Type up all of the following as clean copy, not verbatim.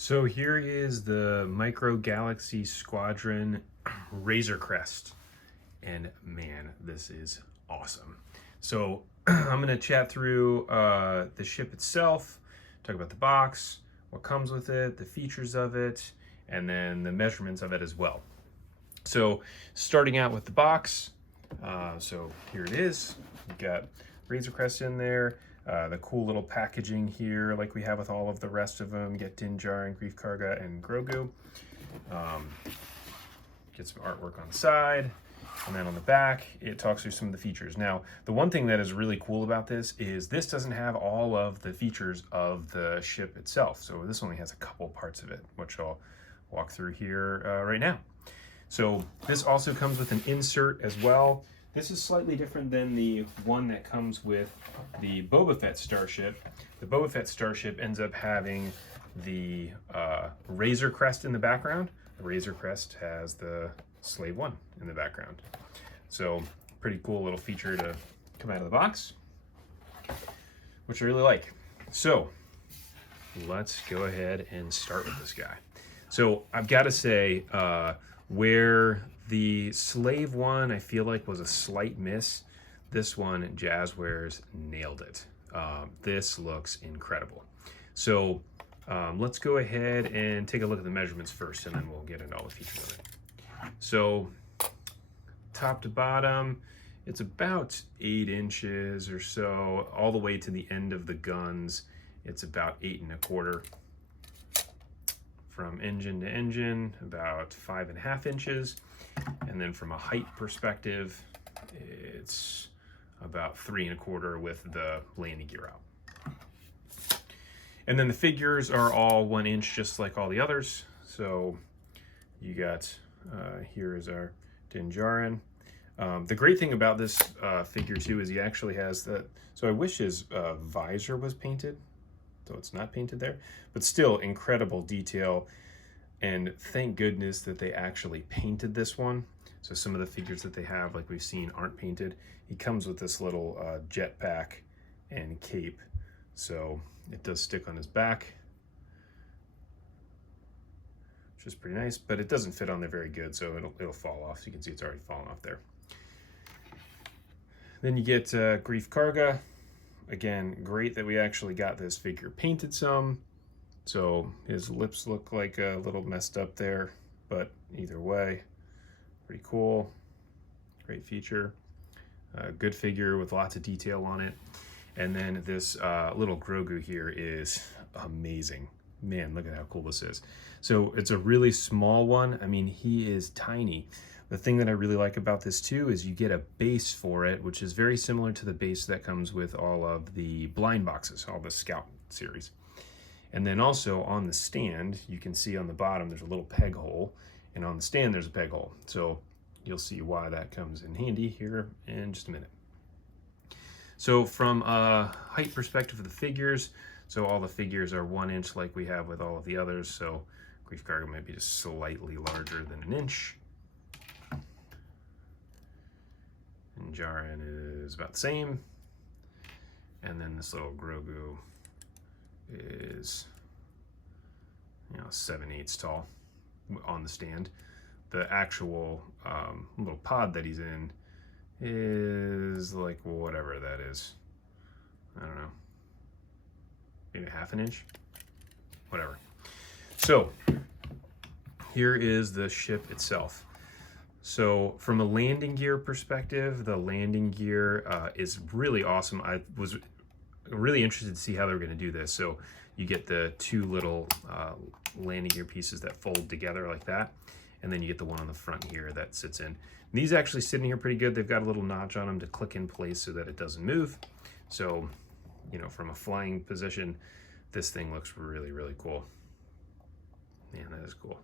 So here is the Micro Galaxy Squadron Razor Crest. And man, this is awesome. So I'm going to chat through the ship itself, talk about the box, what comes with it, the features of it, and then the measurements of it as well. So starting out with the box, so here it is. We've got Razor Crest in there. The cool little packaging here, like we have with all of the rest of them. Get Din Djarin, Greef Karga, and Grogu. Get some artwork on the side. And then on the back, it talks through some of the features. Now, the one thing that is really cool about this is this doesn't have all of the features of the ship itself. So this only has a couple parts of it, which I'll walk through here right now. So this also comes with an insert as well. This is slightly different than the one that comes with the Boba Fett starship. The Boba Fett starship ends up having the Razor Crest in the background. The Razor Crest has the Slave One in the background. So pretty cool little feature to come out of the box, which I really like. So let's go ahead and start with this guy. So I've got to say, where the Slave One I feel like was a slight miss, this one Jazzwares nailed it. This looks incredible. So let's go ahead and take a look at the measurements first, and then we'll get into all the features of it. So top to bottom, it's about 8 inches or so. All the way to the end of the guns, it's about 8 1/4. From engine to engine, about 5.5 inches. And then from a height perspective, it's about 3 1/4 with the landing gear out. And then the figures are all 1 inch, just like all the others. So you got, here is our Din Djarin. The great thing about this figure too is he actually has the, so I wish his visor was painted, though it's not painted there, but still incredible detail. And thank goodness that they actually painted this one. So some of the figures that they have, like we've seen, aren't painted. He comes with this little jetpack and cape. So it does stick on his back, which is pretty nice, but it doesn't fit on there very good, so it'll fall off. So you can see it's already fallen off there. Then you get Greef Karga. Again, great that we actually got this figure painted some. So his lips look like a little messed up there, but either way, pretty cool. Great feature. Good figure with lots of detail on it. And then this little Grogu here is amazing. Man, look at how cool this is. So it's a really small one. I mean, he is tiny. The thing that I really like about this too is you get a base for it, which is very similar to the base that comes with all of the blind boxes, all the Scout series. And then also on the stand, you can see on the bottom there's a little peg hole, and on the stand there's a peg hole. So you'll see why that comes in handy here in just a minute. So from a height perspective of the figures, so all the figures are 1 inch like we have with all of the others. So Greef Karga might be just slightly larger than 1 inch. And Djarin is about the same. And then this little Grogu is, 7/8 tall on the stand. The actual little pod that he's in is like whatever that is. I don't know, maybe 1/2 inch, whatever. So here is the ship itself. So from a landing gear perspective, the landing gear is really awesome. I was really interested to see how they were going to do this. So you get the 2 little landing gear pieces that fold together like that, and then you get the one on the front here that sits in. And these actually sit in here pretty good. They've got a little notch on them to click in place so that it doesn't move. So, from a flying position, this thing looks really, really cool. Man, that is cool.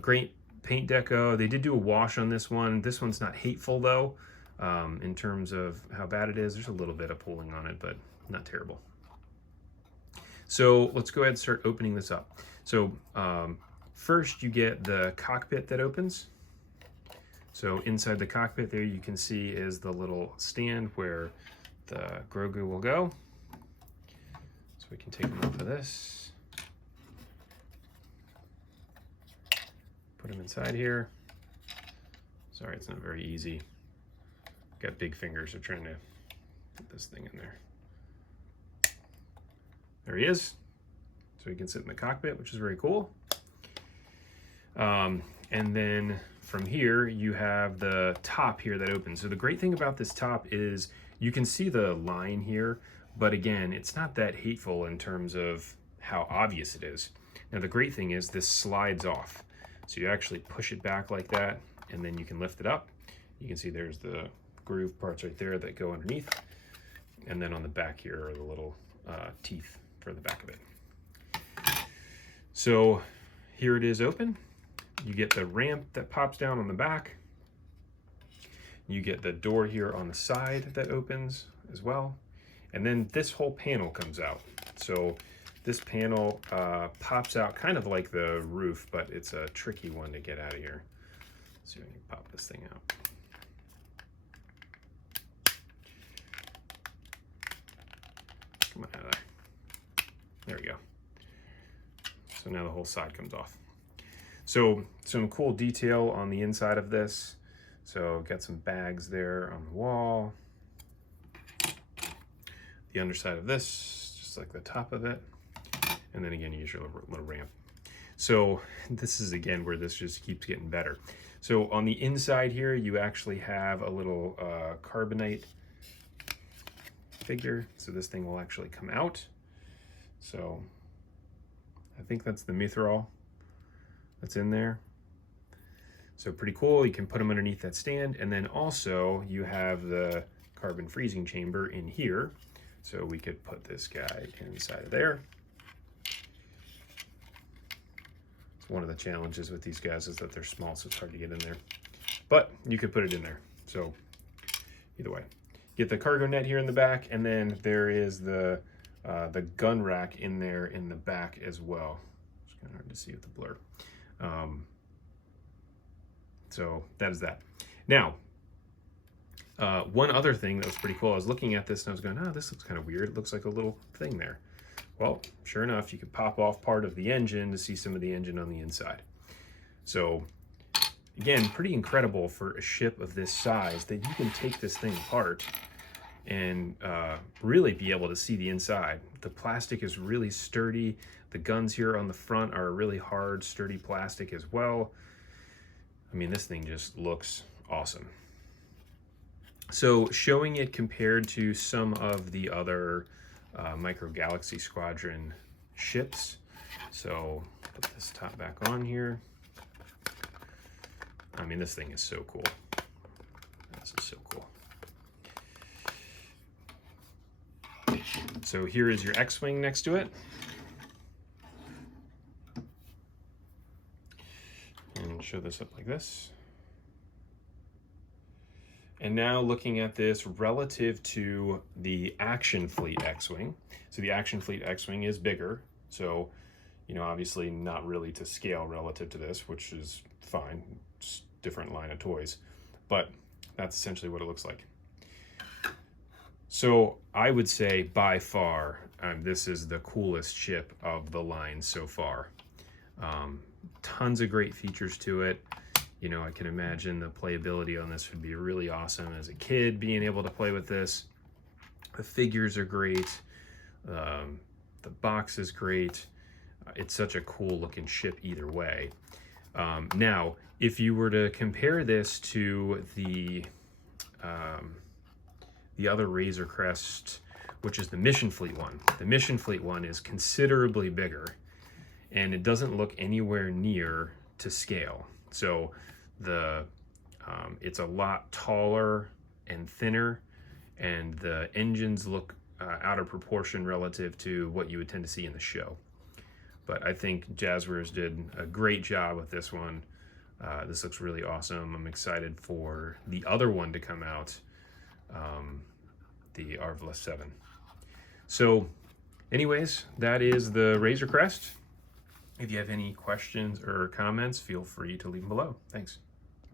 Great paint deco. They did do a wash on this one. This one's not hateful though. In terms of how bad it is, there's a little bit of pulling on it, but not terrible. So let's go ahead and start opening this up. So first you get the cockpit that opens. So inside the cockpit there you can see is the little stand where the Grogu will go. So we can take him off of this. Put them inside here. Sorry, it's not very easy. Got big fingers, so trying to put this thing in there. There he is. So he can sit in the cockpit, which is very cool. And then from here, you have the top here that opens. So the great thing about this top is you can see the line here, but again, it's not that hateful in terms of how obvious it is. Now the great thing is this slides off. So you actually push it back like that, and then you can lift it up. You can see there's the groove parts right there that go underneath. And then on the back here are the little teeth for the back of it. So here it is open. You get the ramp that pops down on the back. You get the door here on the side that opens as well. And then this whole panel comes out. So this panel pops out kind of like the roof, but it's a tricky one to get out of here. Let's see if I can pop this thing out. Come on out of there. There we go. So now the whole side comes off. So some cool detail on the inside of this. So got some bags there on the wall. The underside of this, just like the top of it. And then again, you use your little ramp. So this is again where this just keeps getting better. So on the inside here, you actually have a little carbonite figure. So this thing will actually come out. So I think that's the mithril that's in there. So pretty cool. You can put them underneath that stand. And then also you have the carbon freezing chamber in here. So we could put this guy inside of there. One of the challenges with these guys is that they're small, so it's hard to get in there. But you could put it in there. So either way. Get the cargo net here in the back, and then there is the gun rack in there in the back as well. It's kind of hard to see with the blur. So that is that. Now, one other thing that was pretty cool, I was looking at this and I was going, oh, this looks kind of weird. It looks like a little thing there. Well, sure enough, you could pop off part of the engine to see some of the engine on the inside. So again, pretty incredible for a ship of this size that you can take this thing apart and really be able to see the inside. The plastic is really sturdy. The guns here on the front are really hard, sturdy plastic as well. I mean, this thing just looks awesome. So showing it compared to some of the other Micro Galaxy Squadron ships. So put this top back on here. I mean, this thing is so cool. This is so cool. So here is your X-Wing next to it. And show this up like this. And now looking at this relative to the Action Fleet X-Wing. So the Action Fleet X-Wing is bigger. So, you know, obviously not really to scale relative to this, which is fine. It's a different line of toys. But that's essentially what it looks like. So I would say by far, this is the coolest ship of the line so far. Tons of great features to it. You know, I can imagine the playability on this would be really awesome as a kid, being able to play with this. The figures are great. The box is great. It's such a cool looking ship either way. Now, if you were to compare this to the other Razor Crest, which is the Mission Fleet one. The Mission Fleet one is considerably bigger, and it doesn't look anywhere near to scale. So it's a lot taller and thinner, and the engines look out of proportion relative to what you would tend to see in the show. But I think Jazzwares did a great job with this one. This looks really awesome. I'm excited for the other one to come out, the Arvla 7. So anyways, that is the Razor Crest. If you have any questions or comments, feel free to leave them below. Thanks.